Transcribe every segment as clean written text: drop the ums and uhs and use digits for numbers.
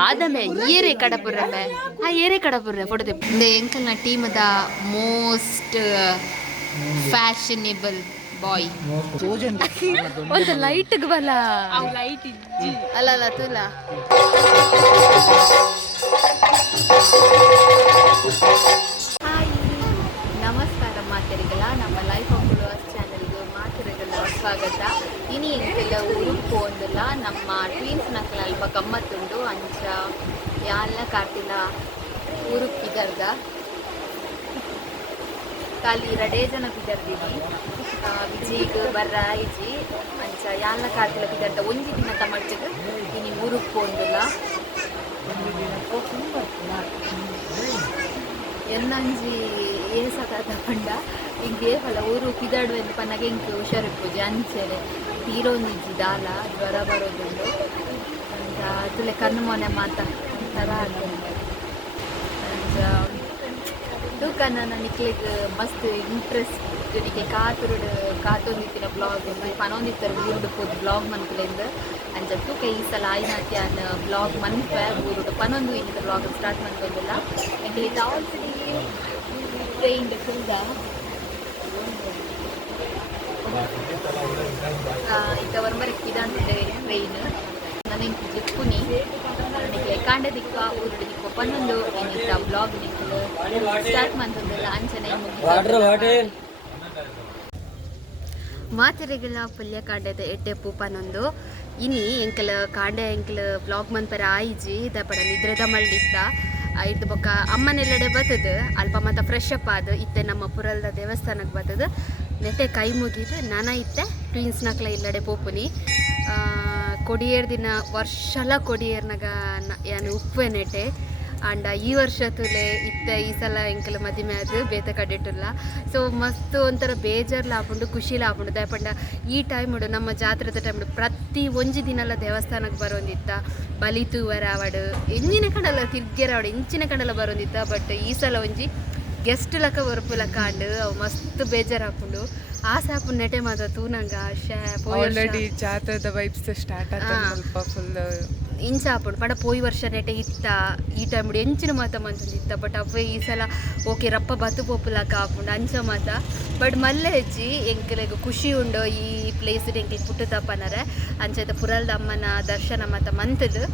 ಆದಮೆ ಏರೆ ಕಡಪುರಮೆ ಏರೆ ಕಡಪುರ photo ತೆಪ್ಪ ಎಂಕಲ್ನ ಟೀಮದ most fashionable ಬಾಯ್ ಒಂದು ಲೈಟ್ಗೆ ಬಲ light ಅಲ್ಲ ಅಲ್ಲ ತುಲ ಹಾಯ್ ನಮಸ್ಕಾರ ಮಾತೆರಿಗಲ ನಮ್ಮ ಲೈಫ್ ಆಫ್ ಟುಲುವಾಸ್ ಚಾನಲ್ಗೆ ಮಾತೆರಿಗಲ ಸ್ವಾಗತ ಇನಿ ಎಂಕೆಲ್ಲ ಊರಿಗೆ ಹೋಗಂದಿಲ್ಲ ನಮ್ಮ ಟ್ವೀನ್ಸ್ ನಕ್ಕಲ ಅಲ್ಪ ಗಮ್ಮತ್ತುಂಡು ಅಂಚ ಯಾಲ್ಲ ಕಾರ್ತಿಲ ಊರಿಗೆ ಪಿದರ್ದ ಖಾಲಿ 2 ಜನ ಪಿದರ್ದಿನಿ ವಿಜಿಗೆ ಬರ್ರ ಇಜಿ ಅಂಚ ಯಾಲ್ಲ ಕಾರ್ತಿಲ ಪಿದರ್ದ ಒಂಜಿ ದಿನ ತಮಟ್ಟಿಗೆ ಇನಿ ಊರಿಗೆ ಹೋಗಂದಿಲ್ಲ ಎನ್ನಂಜಿ ಏಸಕಾದ ಪಂಡ ಹಿಂಗೆ ಫಲ ಊರು ಪಿದಾಡುವೆಂದು ಪನ್ನಗೆ ಹಿಂಗೆ ಹುಷಾರಿಪ್ಪುಜಿ ಅಂಚೆಲೆ ತೀರೋಂದಿಜ್ಜಿ ದಾಲ ಜ್ವರ ಬರೋದುಂಡು ಅಂತ ತುಲೆ ಕಣ್ಣು ಮೊನೆ ಮಾತ ಥರ ಆಗ್ತದೆ ಅಂಚ ತೂಕನ ನಿಕ್ಲಿಗೆ ಮಸ್ತ್ ಇಂಟ್ರೆಸ್ಟ್ ನಿಕ್ಕೆ ಕಾತೊಂದಿತ್ತಿನ ಬ್ಲಾಗ್ ಪನೊಂದಿತ್ತರ ಊರುಡು ಹೋದ್ ಬ್ಲಾಗ್ ಮನ್ಪುಲೆಂದು ಅಂಚ ತೂಕ ಈ ಸಲ ಆಯ್ನಾತ್ಯಾನ ಬ್ಲಾಗ್ ಮನ್ಪೆ ಊರುಡು ಪನೊಂದು ಇನ್ನಿತ ಬ್ಲಾಗ್ ಸ್ಟಾರ್ಟ್ ಮನ್ಪೊಂದಿಲ್ಲ ಎಂಕಲ್ ಇದು ಆಲ್ರೆಡಿ ಟ್ರೈನ್ಡ್ ಫುಲ್ದ ಈಗ ವರ್ಮರಿಗೆ ಇದಂತಿದೆ ಟ್ರೈನ್ ನನಗೆ ಜಿಪ್ಪುನಿ ನನಗೆ ಕಾಂಡ ದಿಕ್ಕ ಊರುಡು ದಿಕ್ಕ ಪನ್ನೊಂದು ಇನ್ನಿತ ಬ್ಲಾಗ್ ನಿಕ್ಕಲು ಸ್ಟಾರ್ಟ್ ಮನ್ಪೊಂದಿಲ್ಲ ಅಂಚನೆ ಮಾತೆರೆಗಳ ಪಲ್ಯ ಕಾಂಡದ ಎಟ್ಟೆ ಪೂಪನೊಂದು ಇನಿ ಎಂಕಲ ಕಾಂಡೆ ಎಂಕಲ್ ಬ್ಲಾಗ್ ಮನ್ಪರ ಆಯ್ಜಿ ದಪಡ ನಿದ್ರೆದ ಮಳ್ಳಿತ್ತ ಇದ್ದು ಬೊಕ್ಕ ಅಮ್ಮನೆಲ್ಲಡೆ ಬರ್ತದ ಅಲ್ಪ ಮತ್ತು ಫ್ರೆಶ್ ಅಪ್ ಆದ ಇತ್ತೆ ನಮ್ಮ ಪುರಲ್ದ ದೇವಸ್ಥಾನಕ್ಕೆ ಬರ್ತದ ನೆಟ್ಟೆ ಕೈ ಮುಗಿದು ನಾನ ಇತ್ತೆ ಟ್ವೀನ್ಸ್ ನಕ್ಲ ಇಲ್ಲಡೆ ಪೋಪುನಿ ಕೊಡಿಯೇರ್ ದಿನ ವರ್ಷಲ ಕೊಡಿಯೇರ್ನಾಗ ಯಾನು ಉಪ್ಪೆ ನೆಟ್ಟೆ ಅಂಡ ಈ ವರ್ಷ ತುಲೆ ಇತ್ತೆ ಈ ಸಲ ಎಂಕಲ್ ಮದಿಮೆ ಅದು ಬೇತೆ ಕಡೆಟುಲ್ಲ ಸೊ ಮಸ್ತ್ ಒಂಥರ ಬೇಜಾರ್ಲ ಹಾಕೊಂಡು ಖುಷಿಲ ಹಾಕೊಂಡು ದಯಪಂಡ ಈ ಟೈಮ್ ನಮ್ಮ ಜಾತ್ರೆದ ಟೈಮ್ ಪ್ರತಿ ಒಂಜಿ ದಿನಲ್ಲ ದೇವಸ್ಥಾನಕ್ಕೆ ಬರೋಂದಿತ್ತ ಬಲಿತೂವರ ಅವಡು ಎಂಜಿನ ಕಂಡಲ್ಲ ತಿರ್ಗ್ಗೆರ ಅವಡು ಎಂಚಿನ ಕಂಡಲ್ಲ ಬರೋಂದಿತ್ತ ಬಟ್ ಈ ಸಲ ಒಂಜಿ ಗೆಸ್ಟ್ ಲಕ್ಕ ಬರ್ಪು ಲಕ್ಕ ಅಂಡು ಅವು ಮಸ್ತ್ ಬೇಜಾರು ಹಾಕೊಂಡು ಆಸೆ ಹಾಕೊಂಡು ನೆಟೆ ಮಾತ್ರ ತೂನಂಗ ಆಲ್ರೆಡಿ ಜಾತ್ರೆದ ವೈಬ್ಸ್ ಸ್ಟಾರ್ಟ್ ಆಯ್ತು ಸ್ವಲ್ಪ ಫುಲ್ ಇಂಚ ಹಾಕೊಂಡು ಪಂಡ ಪೋಯಿ ವರ್ಷ ನೆಟೆ ಇತ್ತ ಈ ಟೈಮ್ ಎಂಚಿನ ಮಾತ ಮಂತಂದಿತ್ತ ಬಟ್ ಅವೇ ಈ ಸಲ ಓಕೆ ರಪ್ಪ ಬತ್ತು ಪೋಪುಲಕ್ಕ ಹಾಕೊಂಡು ಅಂಚ ಮಾತ ಬಟ್ ಮಲ್ಲೆ ಹೆಚ್ಚಿ ಎಂಕಲೆಗ ಖುಷಿ ಉಂಡು ಈ ಪ್ಲೇಸ್ ಎಂಕಲ್ ಪುಟ್ಟದಪ್ಪನರೆ ಅಂಚೈತೆ ಪುರಲ್ದ ಅಮ್ಮನ ದರ್ಶನ ಮಾತ ಮಂತದ್ದು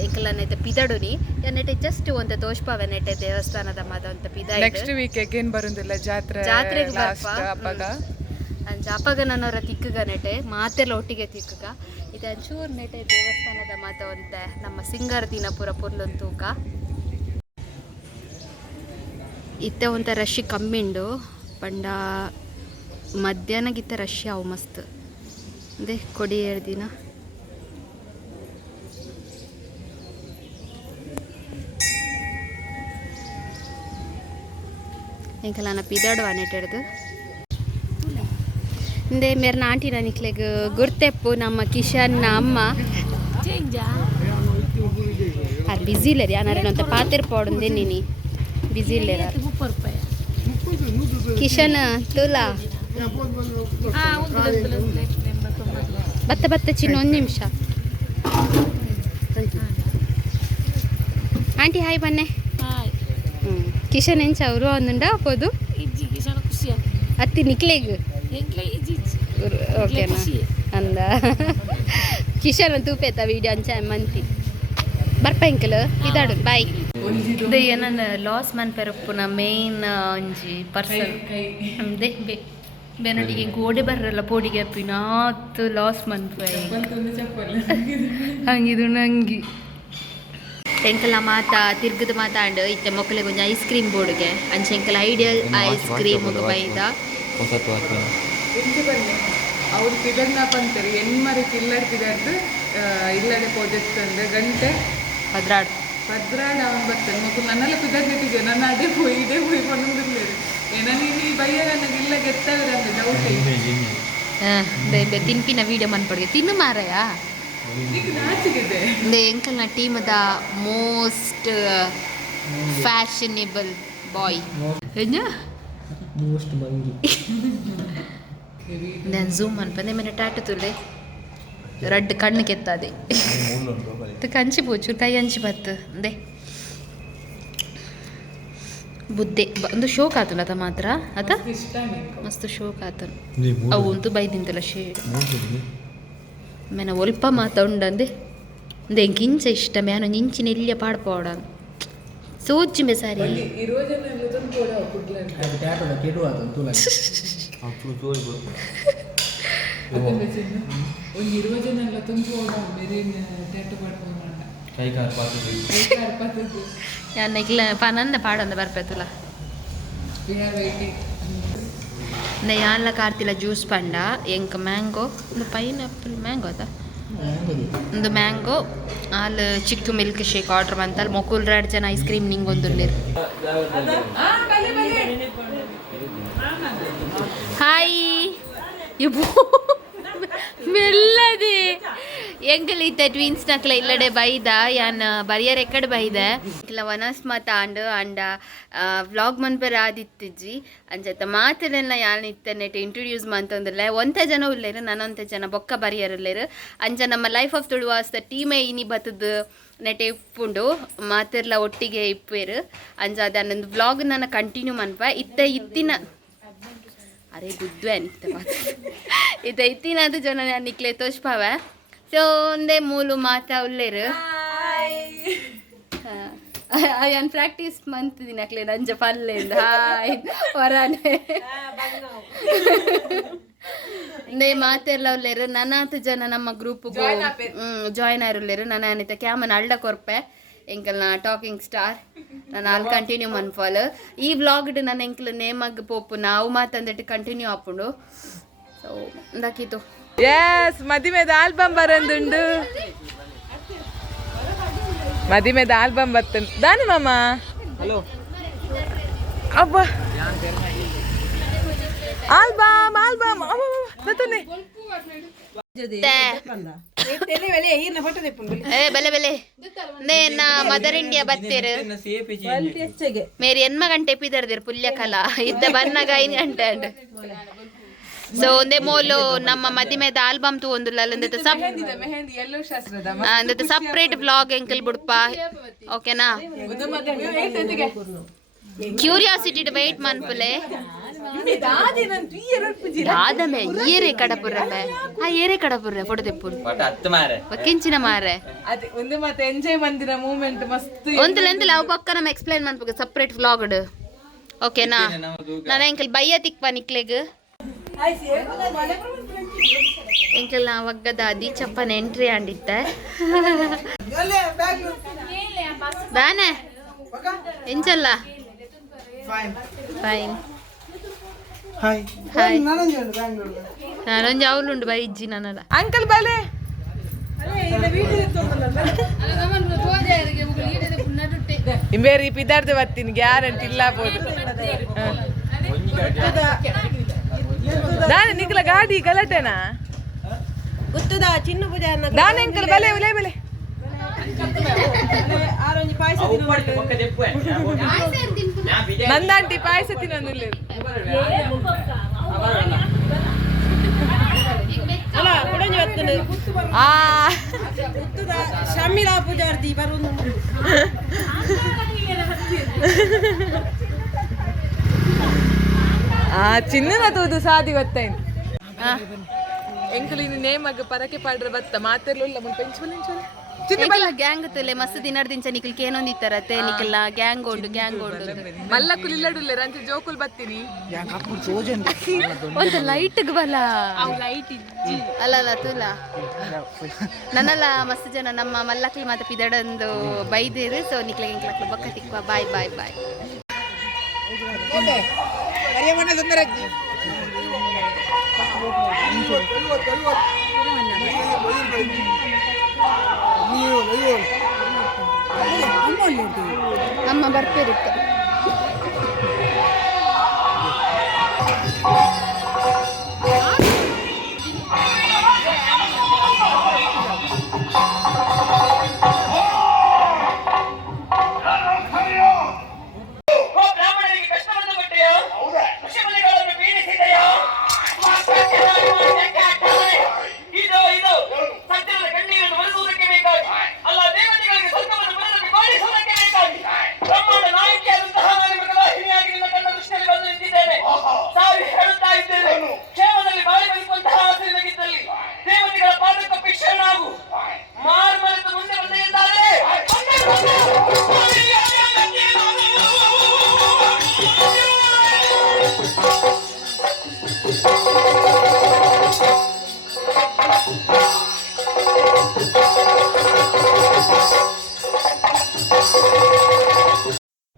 ಎಂಕಲನೈತೆ ಪಿದಡುನಿ ನೆಟೆ ಜಸ್ಟ್ ಒಂದು ತೋಷ್ಪಾವೆ ನೆಟೆ ದೇವಸ್ಥಾನದ ಮಾತ ಅಂತ ಪಿದ ನೆಕ್ಸ್ಟ್ ವೀಕ್ ಅಗೇನ್ ಬರುದಿಲ್ಲ ಜಾತ್ರೆಗೆ ಬರ್ಪ ಅಂಚ ಅಪ್ಪಗ ನನ್ನವರ ತಿಕ್ಕಗ ನೆಟೆ ಮಾತೆಲ್ಲ ಒಟ್ಟಿಗೆ ತಿಕ್ಕಗ ಇದು ಅಂಚೂರು ನೆಟೆ ದೇವಸ್ಥಾನದ ಮಾತ ಅಂತೆ ನಮ್ಮ ಸಿಂಗಾರ ದಿನ ಪುರ ಪೊರ್ಲೊಂದು ತೂಕ ಇತ್ತೆ ಒಂಥ ರಶ್ ಕಮ್ಮಿಂಡು ಪಂಡ ಮಧ್ಯಾಹ್ನಗಿತ್ತ ರಶ್ ಅವು ಮಸ್ತ್ ಅದೇ ಕೊಡಿಯೇರ್ ದಿನ ಎಂಕಲ್ಲ ನಾ ಪಿದಾಡುವ ನೆಟ್ಟಿಡ್ದು ಇಂದೇ ಮೇರೆ ಆಂಟಿನ ನಿಕ್ಲೆಗ್ ಗುರ್ತೆಪ್ಪು ನಮ್ಮ ಕಿಶನ್ ಅಮ್ಮ ಅದು ಬಿಸಿ ಇಲ್ಲ ರೀ ಅನಾರೇನು ಅಂತ ಪಾತೆರ್ ಪೋಡಂದೆ ನೀನಿ ಬಿಸಿ ಇಲ್ಲ ಕಿಶನ್ ತುಲಾ ಬತ್ತ ಚಿನ್ನ 1 ನಿಮಿಷ ಆಂಟಿ ಹಾಯ್ ಬನ್ನೆ ಕಿಶನ್ ಎಂಚ ಅವರು ಒಂದುಂಡ ಅಪ್ಪದು ಅತ್ತಿ ನಿಕ್ಲೆಗ್ ಓಕೆನಾ ಅಂದ ಕಿಶನ್ ತೂಪೇತ ವಿಡಿಯೋ ಅಂಚ ಮಂತಿ ಬರ್ಪ ಎಂಕಲ್ ಇದಾಡು ಬಾಯ್ ದೇ ನನ್ನ ಲಾಸ್ ಮನ್ಪೆರಪ್ಪುನ ಮೇನ್ ಒಂಜಿ ಪರ್ಸನ್ ದೇ ಬೇನೊಟ್ಟಿಗೆ ಗೋಡೆ ಬರ್ರಲ್ಲ ಪೋಡಿಗೆ ಅಪ್ಪಿನಾತ್ ಲಾಸ್ ಮನ್ಪೆ ಹಂಗಿದು ನಂಗಿ ಎಂಕಲ ಮಾತ ತಿರ್ಗದ ಮಾತಾಂಡು ಇತ್ತೆ ಮಕ್ಕಳಿಗೆ ಒಂಜಿ ಐಸ್ ಕ್ರೀಮ್ ಬೋರ್ಡ್ಗೆ ಅಂಚೆ ಎಂಕಲ್ ಐಡಿಯಲ್ ಐಸ್ ಕ್ರೀಮ್ ಬೈದ ಅವ್ರು ಪಿದರ್ನ ಪಂತರು ಹೆಣ್ಮರಕ್ಕೆ ಇಲ್ಲಡ್ ಪಿದರ್ದು ಇಲ್ಲಡೆ ಪೋದೆತ್ತಂದ್ರೆ ಗಂಟೆ ಪದ್ರಾಡ್ ಅವನು ಬರ್ತಾನೆ ಮಕ್ಕಳು ನನ್ನೆಲ್ಲ ಪಿದರ್ನಿಟ್ಟಿದ್ದೆ ನನ್ನ ಅದೇ ಹೋಗಿ ಪಣ್ಣುದಿಲ್ಲೇರು ಏನ ನೀನು ಬಯ್ಯ ನನಗೆ ಇಲ್ಲ ಗೆತ್ತವ್ರೆ ಅಂದ್ರೆ ಡೌಟ್ ತಿನ್ಪಿನ ವಿಡಿಯೋ ಮನ್ಪಡ್ಗೆ ತಿನ್ನು ಮಾರಯ್ಯ ಈಗ ನಾಚಿಗಿದೆ ಎಂಕಲ್ನ ಟೀಮದ ಮೋಸ್ಟ್ ಫ್ಯಾಷನೇಬಲ್ ಬಾಯ್ ಮೋಸ್ಟ್ ಮಂಗಿ ನಾನು ಝೂಮ್ ಅನ್ಪಂದೆ ಮೇಲೆ ಟ್ಯಾಟು ತುಲೆ ರಡ್ ಕಣ್ಣು ಕೆತ್ತದೆ ಕಂಚಿ ಪೋಚು ಕೈ ಹಂಚಿ ಬತ್ತು ಅಂದೆ ಬುದ್ಧೆ ಒಂದು ಶೋಕ್ ಆತನ ಅತ ಮಾತ್ರ ಅತ ಮಸ್ತ್ ಶೋಕ್ ಆತನ ಅವು ಅಂತೂ ಬೈದಿಂತಲ್ಲ ಶೇಡ್ ಮೇನ ಒಲ್ಪ ಮಾತಾಂಡಂದೆ ಅಂದೆ ಎಂಕಿಂಚ ಇಷ್ಟ ಮೇನ ನಿಂಚಿನ ಎಲ್ಲಿಯ ಪಾಡ್ಪೋಡ ಸೋಚಿಮೆ ಸಾರಿ ಯಾನಕ್ಲ ಪನಂದ ಪಾಡೊಂದ ಬರ್ಪೆತುಲ ಯಾನ್ಲ ಕಾರ್ತಿಲ ಜ್ಯೂಸ್ ಪಂಡ ಎಂಕ್ ಮ್ಯಾಂಗೋ ಒಂದು ಪೈನಾಪಲ್ ಮ್ಯಾಂಗೋ ಅದ ಒಂದು ಮ್ಯಾಂಗೋ ಅಲ್ಲಿ ಚಿಕ್ಕು ಮಿಲ್ಕ್ ಶೇಕ್ ಆರ್ಡ್ರ್ ಬಂತಲ್ಲಿ ಮೊಕುಲ್ 2 ಜನ ಐಸ್ ಕ್ರೀಮ್ ನಿಂಗೊಂದುಲ್ಲೇರು ಹಾಯ್ ಇವು ಮೆಲ್ಲದೆ ಎಂಕಲಿತ್ತ ಟ್ವಿನ್ಸ್ ನಕ್ಲ ಇಲ್ಲಡೆ ಬೈದ ಯಾನ್ ಬರಿಯರ್ ಎಕ್ಕಡೆ ಬೈದ ಇಲ್ಲ ವನಸ್ ಮಾತ ಅಂಡ ವ್ಲಾಗ್ ಮನ್ಪರ ಆದಿತ್ತಿಜ್ಜಿ ಅಂಚತ್ತ ಮಾತಲೆಲ್ಲ ಯಾನ್ ಇತ್ತ ನೆಟ್ ಇಂಟ್ರೊಡ್ಯೂಸ್ ಮಂತೊಂದಿಲ್ಲ ಒಂತ ಜನ ಉಲ್ಲೇರು ನನ್ನೊಂತ ಜನ ಬೊಕ್ಕ ಬರಿಯರ್ ಉಲ್ಲೇರು ಅಂಚ ನಮ್ಮ ಲೈಫ್ ಆಫ್ ತುಳುವಾಸ್ ಟೀಮೇ ಇನಿ ಬತ್ತದ ನೆಟೆ ಇಪ್ಪುಂಡು ಮಾತೆರ್ಲ ಒಟ್ಟಿಗೆ ಇಪ್ಪೇರು ಅಂಚ ಅದನ್ನೊಂದು ವ್ಲಾಗ್ ನನ್ನ ಕಂಟಿನ್ಯೂ ಮನ್ಪ ಇತ್ತಿನ ಅರೆ ಬುದ್ವೆ ಇತ್ತ ಇತ್ತಿನದು ಜನ ನಾನು ನಿಕ್ಲೆ ತೋಚ್ಪಾವೆ ಸೊ ಒಂದೇ ಮೂಲು ಮಾತಾ ಉಲ್ಲೇರು ಅಯ್ಯನ್ ಪ್ರಾಕ್ಟೀಸ್ ಮಂತಿದ್ದೀನಿ ಅಕ್ಲೆ ನಂಜ ಪಲ್ಲೆಂದು ಹಾಯ್ ಹೊರನೆ ಒಂದೇ ಮಾತೆಲ್ಲ ಉಲ್ಲೇರು ನನ್ನಾತು ಜನ ನಮ್ಮ ಗ್ರೂಪ್ಗೂ ಜಾಯ್ನ್ ಆಯ್ರುಲ್ಲೇರು ನಾನು ಅನಿತ ಕ್ಯಾಮನ್ ಅಳ್ಳ ಕೊರ್ಪೆ ಎಂಕಲ್ ನಾ ಟಾಕಿಂಗ್ ಸ್ಟಾರ್ ನಾನು ಅಲ್ಲಿ ಕಂಟಿನ್ಯೂ ಮನ್ಫಾಲ್ ಈ ವ್ಲಾಗ್ಡ್ ನನ್ನ ಎಂಕಲ್ ನೇಮಗ್ ಪೋಪು ನಾವು ಮಾತಂದಿಟ್ಟು ಕಂಟಿನ್ಯೂ ಆಪುಂಡು ಸೊ ಅಂದಾಕಿತು ಎಸ್ ಮದಿಮೆದ ಆಲ್ಬಮ್ ಬರಂದುಂಡು ಮದಿಮೆದ ಆಲ್ಬಮ್ ಬರ್ತನ್ ದಾನಿ ಮಾಮ ಹಲೋ ಅಬ್ಬ ಆಲ್ಬಮ್ ಆಲ್ಬಮ್ ಬತ್ತನೆ ಬೆಲೆ ಬೆಲೆ ನೇನ ಮದರ್ ಇಂಡಿಯಾ ಬತ್ತೇರು ಮೇರಿ ಎನ್ಮ ಗಂಟೆ ಎಪ್ಪಿದರ್ದಿರು ಪುಲ್ಯ ಕಲಾ ಇದ್ದ ಬನ್ನಗ 5 ಗಂಟೆ ಅಂಡ್ ಸೊ ಒಂದೇ ಮೋಲು ನಮ್ಮ ಮದಿಮೆದ ಆಲ್ಬಮ್ ತೂ ಒಂದು ಅಂದത്തെ ಸಪ್ರೇಟ್ ವ್ಲಾಗ್ ಎಂಕಲ್ ಬಿಡ್ಪ ಓಕೆನಾ ಕ್ಯೂರಿಯಾಸಿಟಿ ವೆಯ್ಟ್ ಮನ್ಪುಲೆ ದಾದಮೆ ಏರೆ ಕಡಪುರಮೆ ಆ ಏರೆ ಕಡಪುರ ಫೋಟೋ ತೆಪ್ಪುರು ಕಿಂಚಿನ ಮಾರೆ ಒಂದು ಮತ್ತೆ ಎಂಜಾಯ್ ಮಂದಿರ ಮೂಮೆಂಟ್ ಮಸ್ತ್ ಒಂತಲ ಅವು ಪಕ್ಕ ನಮ್ ಎಕ್ಸ್ಪ್ಲೈನ್ ಮಾಡ್ಬೇಕು ಸಪ್ರೇಟ್ ವ್ಲಾಗ್ಡ್ ಓಕೆನಾ ನಾನು ಎಂಕಲ್ ಬಯ್ಯ ತಿಕ್ಪ ನಿಕ್ಲೆಗ್ ಎಂಕಲ್ ನಾ ಒಗ್ಗದ ಅದಿ ಚಪ್ಪನ ಎಂಟ್ರಿ ಆಂಡಿತ್ತೆ ಬಾನೆ ಎಂಚಲ್ಲ ಫೈನ್ ಹಾಯ್ ನಾನೊಂದು ಅವಳುಂಡು ಬೈಜ್ಜಿ ನನ್ನಲ್ಲ ಅಂಕಲ್ ಬಾಲೆ ಇಂಬೇರಿ ಪಿದಾರ್ದ ಬರ್ತೀನಿ ಗ್ಯಾರಂಟಿ ಇಲ್ಲ ಬೋದು ನಾನು ನಿಕ್ಲ ಗಾಡಿ ಗಲಾಟೆನಾ ಗೊತ್ತದ ಚಿನ್ನ ಪೂಜೆ ನಾನು ಅಂಕಲ್ ಬಲೆ ಉಲೆ ಬೆಲೆ ನಂದಾಂಟಿ ಪಾಯಸ ತಿನ್ನೊಂದಿಲ್ಲ ಶಮಿಲಾ ಪೂಜಾರ್ತಿ ಬರೋದು ಚಿನ್ನದ ತೂದು ಸಾದಿ ಗೊತ್ತಾಯ್ತು ಎಂಕಲ್ ಇನ್ನು ನೇಮಗ್ ಪರಕೆ ಪಾಡ್ರೆ ಬತ್ತ ಮಾತೆಲ್ಲ ಪೆಂಚುಲ್ ಗ್ಯಾಂಗ್ ತಲೆ ಮಸ್ತ್ ದಿನದ ದಿಂಚ ನಿಖಲ್ ಕೇನೊಂದಿತ್ತಾರತ್ತೆ ನಿಖಲ್ ಗ್ಯಾಂಗ್ ಉಂಡು ಮಲ್ಲಕ್ಕುಲ್ ಇಲ್ಲಡುಲ್ಲೆ ರಂಚೆ ಜೋಕುಲ್ ಬತ್ತೀನಿ ಒಂದು ಲೈಟ್ ಬಲ ಲೈಟ್ ಅಲ್ಲ ತುಲ ನನ್ನಲ್ಲ ಮಸ್ತ್ ಜನ ನಮ್ಮ ಮಲ್ಲಕ್ಲಿ ಮಾತ ಪಿದಡಂದು ಬೈದೇರು ಸೊ ನಿಕ್ಲೆ ಎಂಕ್ಲಕ್ಲು ಬೊಕ್ಕ ತಿಕ್ವ ಬಾಯ್ ಬಾಯ್ ಬಾಯ್ ಅಮ್ಮ ಬರ್ಪೇರಿತ್ತು ಇದು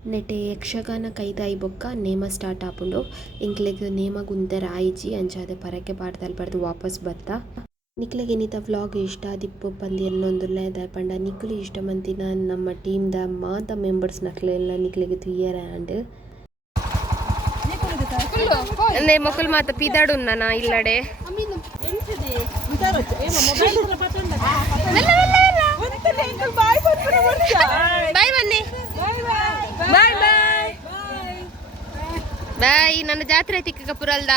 ನೆಟೆ ಯಕ್ಷಗಾನ ಕೈದಾಯಿ ಬೊಕ್ಕ ನೇಮ ಸ್ಟಾರ್ಟ್ ಆಪುಂಡು ಎಂಕ್ಲೆಗ್ ನೇಮ ಗುಂತರ ಆಯ್ಜಿ ಅಂಚಾದ ಪರಕೆ ಪಾಡ್ದಲ್ ಬರ್ದು ವಾಪಸ್ ಬತ್ತ ನಿಕ್ಲೆಗ್ ಏನಿತ ವ್ಲಾಗ್ ಇಷ್ಟ ದಿಪ್ಪು ಪಂದಿ ಎನ್ನೊಂದುಲ್ಲ ಪಂಡ ನಿಕ್ಲು ಇಷ್ಟ ಮಂತಿನ ನಮ್ಮ ಟೀಮ್ದ ಮಾತ ಮೆಂಬರ್ಸ್ ನಕ್ಲೆಲ್ಲ ನಿಕ್ಲೆಗ್ ತುಯ್ಯರ ಆಂಡ್ ಅಂದೆ ಮೊಕುಲ್ ಮಾತ ಪಿದಾಡು ನನ್ನ ಇಲ್ಲಡೆ ಬಾಯ್ ಬನ್ನಿ ಬಾಯ್ ಬಾಯ್ ಬಾಯ್ ನನ್ನ ಜಾತ್ರೆ ತಿಕ್ಕ ಕಪುರಲ್ದ